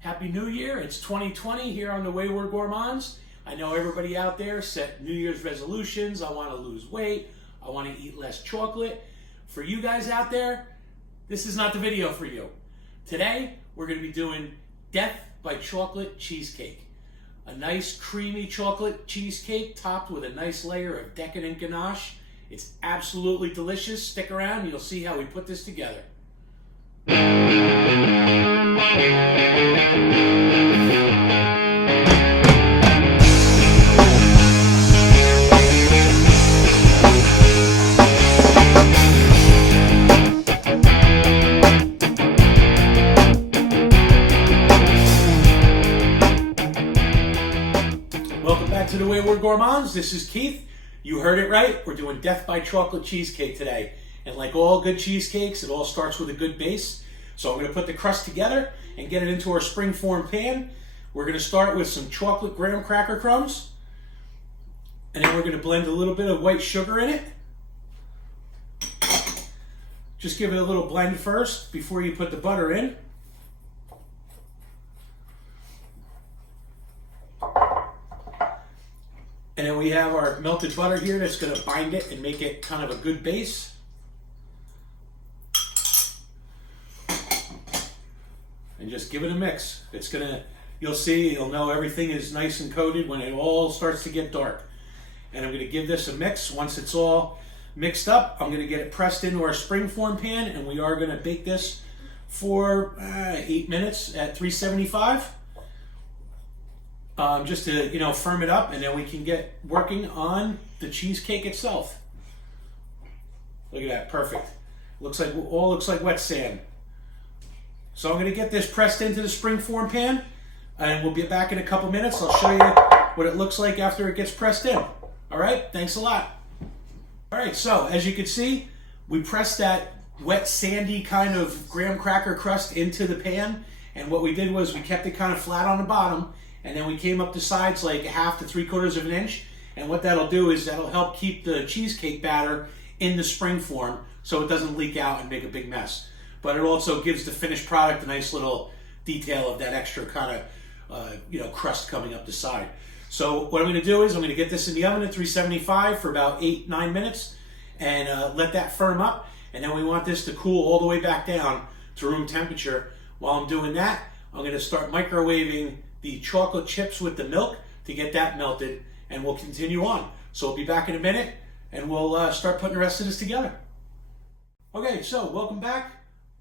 Happy New Year. It's 2020 here on the Wayward Gourmands. I know everybody out there set New Year's resolutions. I want to lose weight. I want to eat less chocolate. For you guys out there, this is not the video for you. Today, we're going to be doing Death by Chocolate Cheesecake. A nice creamy chocolate cheesecake topped with a nice layer of decadent ganache. It's absolutely delicious. Stick around and you'll see how we put this together. Welcome back to the Wayward Gourmands. This is Keith. You heard it right. We're doing Death by Chocolate Cheesecake today. And like all good cheesecakes, it all starts with a good base. So I'm going to put the crust together and get it into our springform pan. We're going to start with some chocolate graham cracker crumbs. And then we're going to blend a little bit of white sugar in it. Just give it a little blend first before you put the butter in. And then we have our melted butter here that's going to bind it and make it kind of a good base. And just give it a mix. It's going to, you'll see, you'll know everything is nice and coated when it all starts to get dark. And I'm going to give this a mix. Once it's all mixed up, I'm going to get it pressed into our springform pan, and we are going to bake this for 8 minutes at 375. Just to, firm it up, and then we can get working on the cheesecake itself. Look at that, perfect. Looks like wet sand. So I'm going to get this pressed into the springform pan, and we'll be back in a couple minutes. I'll show you what it looks like after it gets pressed in. All right, thanks a lot. All right, so as you can see, we pressed that wet, sandy kind of graham cracker crust into the pan, and what we did was we kept it kind of flat on the bottom, and then we came up the sides like 1/2 to 3/4 of an inch. And what that'll do is that'll help keep the cheesecake batter in the springform so it doesn't leak out and make a big mess. But it also gives the finished product a nice little detail of that extra kind of, crust coming up the side. So what I'm going to do is I'm going to get this in the oven at 375 for about 8-9 minutes and let that firm up. And then we want this to cool all the way back down to room temperature. While I'm doing that, I'm going to start microwaving the chocolate chips with the milk to get that melted, and we'll continue on. So we'll be back in a minute, and we'll start putting the rest of this together. Okay, so welcome back.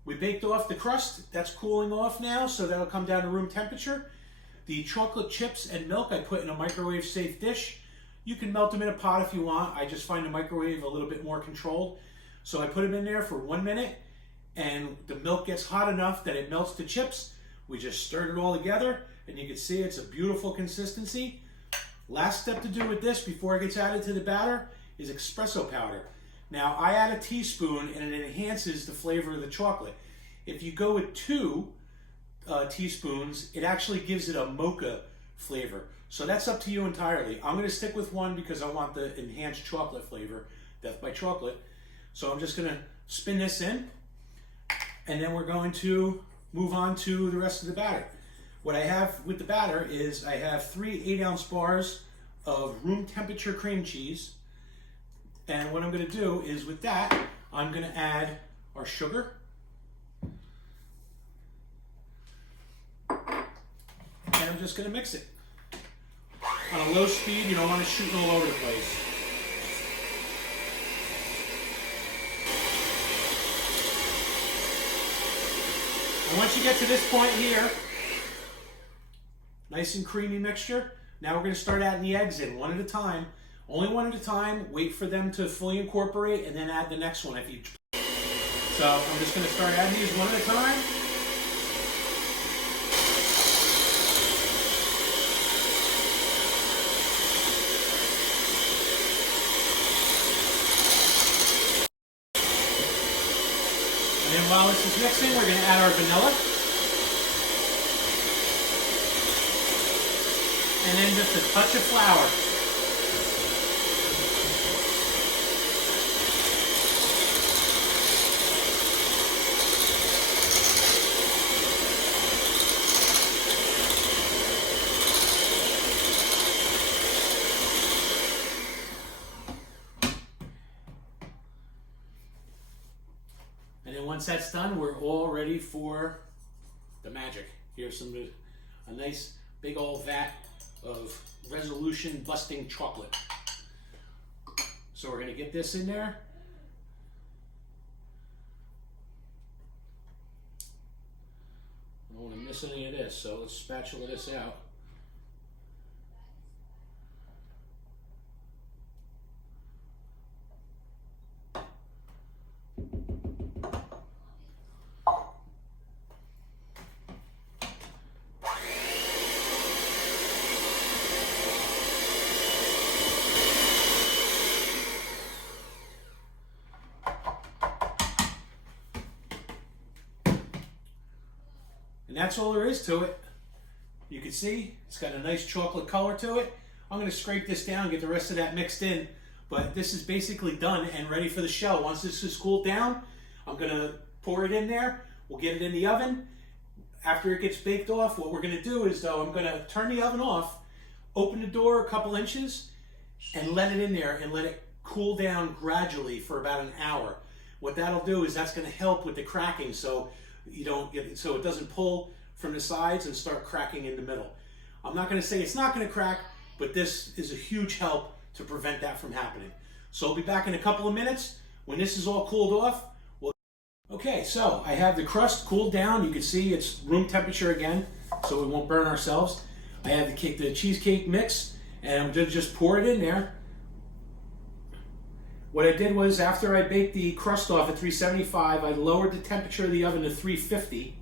We baked off the crust. That's cooling off now, so that'll come down to room temperature. The chocolate chips and milk I put in a microwave-safe dish. You can melt them in a pot if you want. I just find the microwave a little bit more controlled. So I put them in there for 1 minute, and the milk gets hot enough that it melts the chips. We just stirred it all together, and you can see it's a beautiful consistency. Last step to do with this before it gets added to the batter is espresso powder. Now, I add a teaspoon, and it enhances the flavor of the chocolate. If you go with 2 teaspoons, it actually gives it a mocha flavor. So that's up to you entirely. I'm going to stick with 1 because I want the enhanced chocolate flavor, Death by Chocolate. So I'm just going to spin this in, and then we're going to move on to the rest of the batter. What I have with the batter is I have 3 8-ounce bars of room temperature cream cheese. And what I'm going to do is with that, I'm going to add our sugar. And I'm just going to mix it. On a low speed, you don't want to shoot all over the place. And once you get to this point here, nice and creamy mixture. Now we're going to start adding the eggs in one at a time. Only one at a time. Wait for them to fully incorporate and then add the next one if you. So I'm just going to start adding these one at a time. And then while this is mixing, we're going to add our vanilla. And then just a touch of flour. once that's done, we're all ready for the magic. Here's a nice big old vat of resolution busting chocolate. So we're going to get this in there. I don't want to miss any of this, so let's spatula this out. And that's all there is to it. You can see it's got a nice chocolate color to it. I'm going to scrape this down and get the rest of that mixed in. But this is basically done and ready for the shell. Once this is cooled down, I'm going to pour it in there. We'll get it in the oven. After it gets baked off, what we're going to do is, though, I'm going to turn the oven off, open the door a couple inches, and let it in there and let it cool down gradually for about an hour. What that'll do is that's going to help with the cracking, so you don't get, so it doesn't pull from the sides and start cracking in the middle. I'm not going to say it's not going to crack, but this is a huge help to prevent that from happening. So I'll be back in a couple of minutes when this is all cooled off. Okay, so I have the crust cooled down. You can see it's room temperature again, so we won't burn ourselves. I have the cheesecake mix, and I'm going to just pour it in there. What I did was, after I baked the crust off at 375, I lowered the temperature of the oven to 350.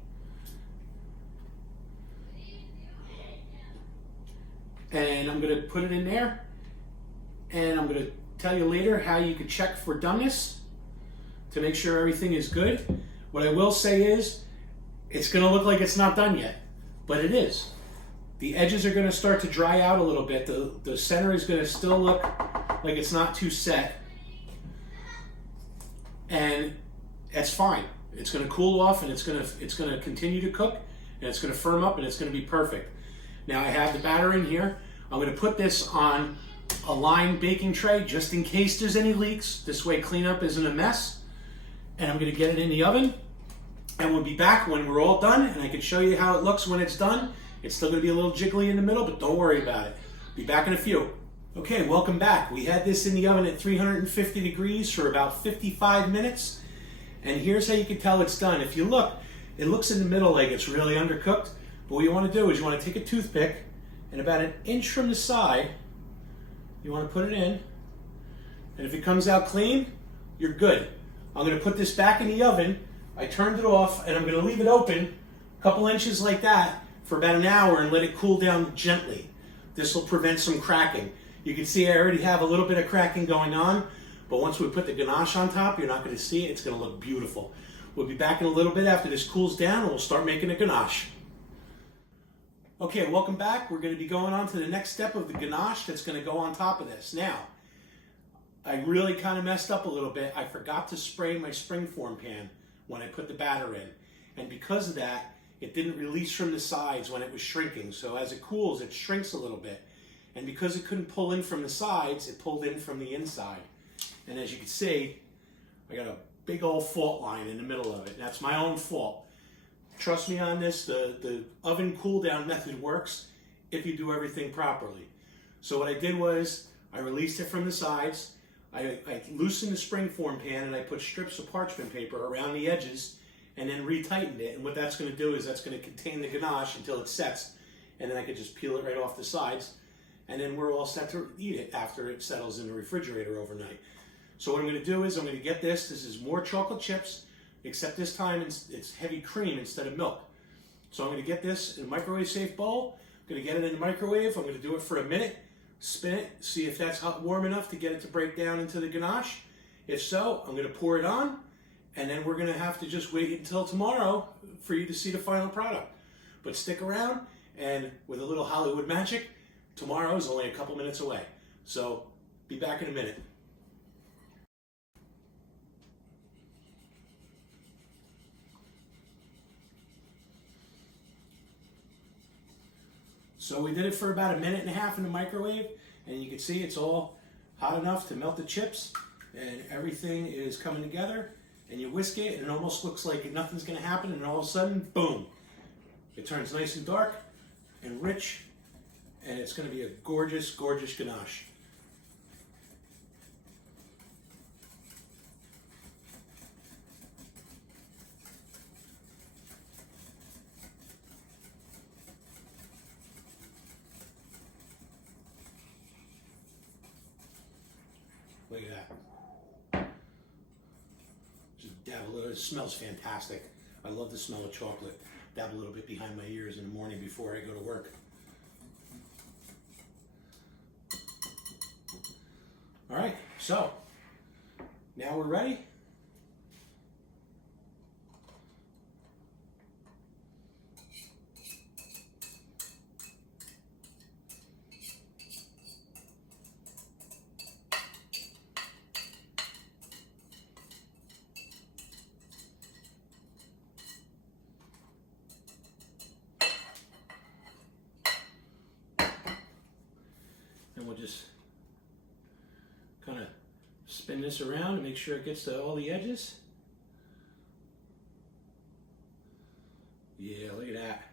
And I'm going to put it in there. And I'm going to tell you later how you can check for doneness to make sure everything is good. What I will say is, it's going to look like it's not done yet, but it is. The edges are going to start to dry out a little bit. The center is going to still look like it's not too set. And that's fine. It's going to cool off, and it's going to continue to cook, and it's going to firm up, and it's going to be perfect. Now I have the batter in here. I'm going to put this on a lined baking tray just in case there's any leaks. This way cleanup isn't a mess. And I'm going to get it in the oven, and we'll be back when we're all done, and I can show you how it looks when it's done. It's still going to be a little jiggly in the middle, but don't worry about it. Be back in a few. Okay, welcome back. We had this in the oven at 350 degrees for about 55 minutes. And here's how you can tell it's done. If you look, it looks in the middle like it's really undercooked. But what you want to do is you want to take a toothpick, and about an inch from the side, you want to put it in. And if it comes out clean, you're good. I'm going to put this back in the oven. I turned it off, and I'm going to leave it open a couple inches like that for about an hour and let it cool down gently. This will prevent some cracking. You can see I already have a little bit of cracking going on, but once we put the ganache on top, you're not going to see it. It's going to look beautiful. We'll be back in a little bit after this cools down, and we'll start making the ganache. Okay, welcome back. We're going to be going on to the next step of the ganache that's going to go on top of this. Now, I really kind of messed up a little bit. I forgot to spray my springform pan when I put the batter in. And because of that, it didn't release from the sides when it was shrinking. So as it cools, it shrinks a little bit. And because it couldn't pull in from the sides, it pulled in from the inside. And as you can see, I got a big old fault line in the middle of it. That's my own fault. Trust me on this, the oven cool down method works if you do everything properly. So what I did was, I released it from the sides, I loosened the springform pan, and I put strips of parchment paper around the edges, and then retightened it. And what that's going to do is that's going to contain the ganache until it sets, and then I could just peel it right off the sides, and then we're all set to eat it after it settles in the refrigerator overnight. So what I'm going to do is I'm going to get this. This is more chocolate chips, except this time it's heavy cream instead of milk. So I'm going to get this in a microwave safe bowl. I'm going to get it in the microwave. I'm going to do it for a minute, spin it, see if that's hot, warm enough to get it to break down into the ganache. If so, I'm going to pour it on, and then we're going to have to just wait until tomorrow for you to see the final product. But stick around, and with a little Hollywood magic, tomorrow is only a couple minutes away. So be back in a minute. So we did it for about a minute and a half in the microwave, and you can see it's all hot enough to melt the chips, and everything is coming together. and you whisk it, and it almost looks like nothing's going to happen, and all of a sudden, boom, it turns nice and dark and rich, and it's going to be a gorgeous, gorgeous ganache. Look at that. Just dab a little. It smells fantastic. I love the smell of chocolate. Dab a little bit behind my ears in the morning before I go to work. All right, so now we're ready. And we'll just kind of spin this around and make sure it gets to all the edges. Yeah, look at that.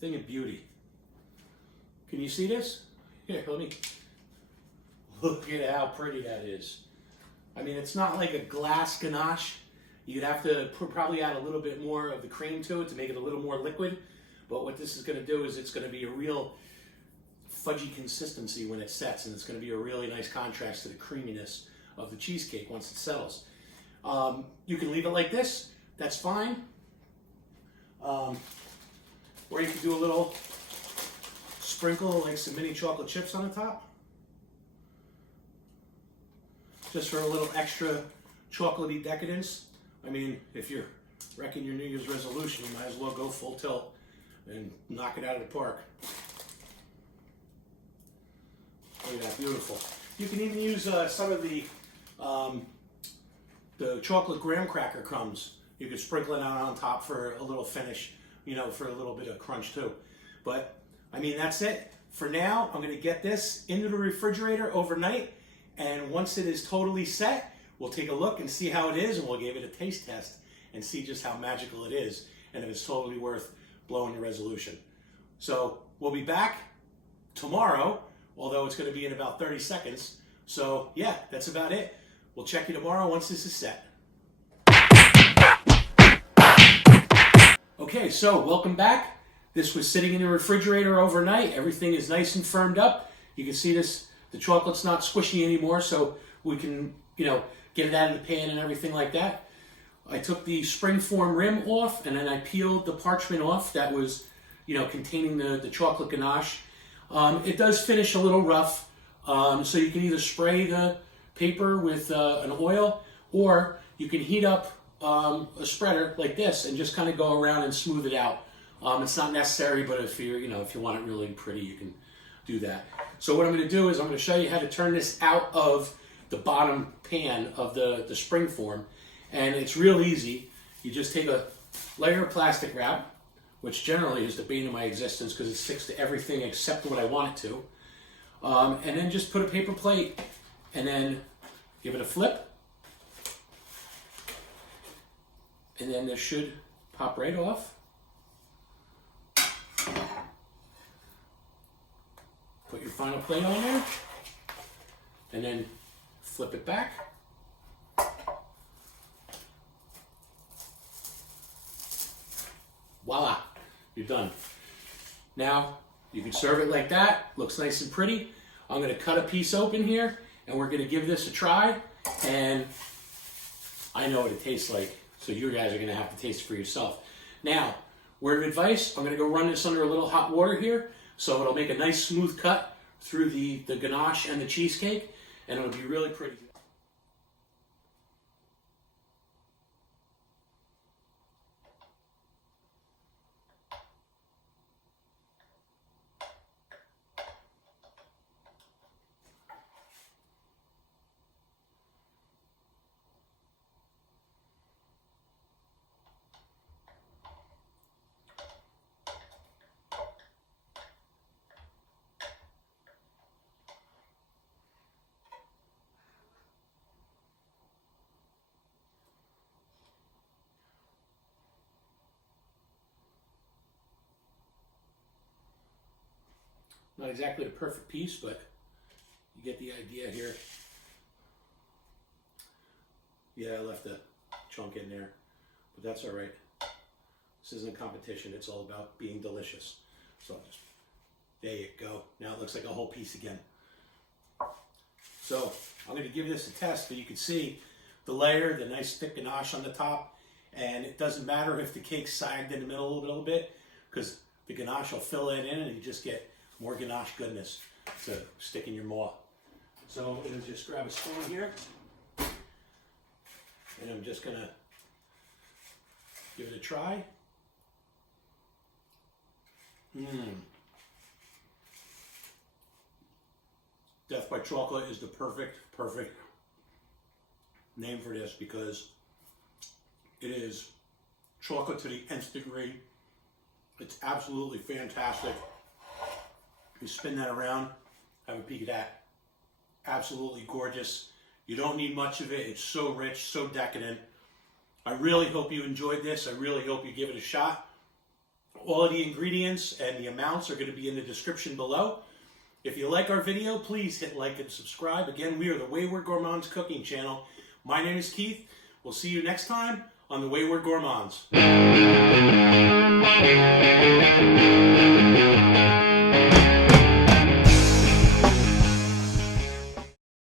Thing of beauty. Can you see this? Here, let me look at how pretty that is. I mean, it's not like a glass ganache. You'd have to probably add a little bit more of the cream to it to make it a little more liquid. But what this is going to do is it's going to be a real fudgy consistency when it sets, and it's going to be a really nice contrast to the creaminess of the cheesecake once it settles. You can leave it like this, that's fine. Or you can do a little sprinkle, like some mini chocolate chips on the top, just for a little extra chocolatey decadence. I mean, if you're wrecking your New Year's resolution, you might as well go full tilt and knock it out of the park. Look at that, beautiful. You can even use some of the chocolate graham cracker crumbs. You could sprinkle it out on top for a little finish, you know, for a little bit of crunch too. But, I mean, that's it. For now, I'm going to get this into the refrigerator overnight, and once it is totally set, we'll take a look and see how it is, and we'll give it a taste test and see just how magical it is, and if it's totally worth blowing the resolution. So, we'll be back tomorrow, although it's going to be in about 30 seconds. So yeah, that's about it. We'll check you tomorrow once this is set. Okay, so welcome back. This was sitting in the refrigerator overnight. Everything is nice and firmed up. You can see this, the chocolate's not squishy anymore, so we can, you know, get it out of the pan and everything like that. I took the springform rim off, and then I peeled the parchment off that was, you know, containing the chocolate ganache. It does finish a little rough, so you can either spray the paper with an oil, or you can heat up a spreader like this and just kind of go around and smooth it out. It's not necessary, but if you're, you know, if you want it really pretty, you can do that. So what I'm going to do is I'm going to show you how to turn this out of the bottom pan of the springform, and it's real easy. You just take a layer of plastic wrap, which generally is the bane of my existence because it sticks to everything except what I want it to. And then just put a paper plate and then give it a flip. And then this should pop right off. Put your final plate on there and then flip it back. Voila, you're done. Now, you can serve it like that. Looks nice and pretty. I'm going to cut a piece open here, and we're going to give this a try. And I know what it tastes like, so you guys are going to have to taste it for yourself. Now, word of advice, I'm going to go run this under a little hot water here, so it'll make a nice smooth cut through the ganache and the cheesecake, and it'll be really pretty. Not exactly a perfect piece, but you get the idea here. Yeah, I left a chunk in there, but that's all right. This isn't a competition. It's all about being delicious. So just, there you go. Now it looks like a whole piece again. So I'm going to give this a test, but you can see the layer, the nice thick ganache on the top, and it doesn't matter if the cake's sagged in the middle a little bit, because the ganache will fill it in and you just get more ganache goodness to stick in your maw. So I'm going to just grab a spoon here, and I'm just going to give it a try. Death by Chocolate is the perfect name for this, because it is chocolate to the nth degree. It's absolutely fantastic. You spin that around, have a peek at that. Absolutely gorgeous. You don't need much of it. It's so rich, so decadent. I really hope you enjoyed this. I really hope you give it a shot. All of the ingredients and the amounts are going to be in the description below. If you like our video, please hit like and subscribe. Again, we are the Wayward Gourmands Cooking Channel. My name is Keith. We'll see you next time on the Wayward Gourmands.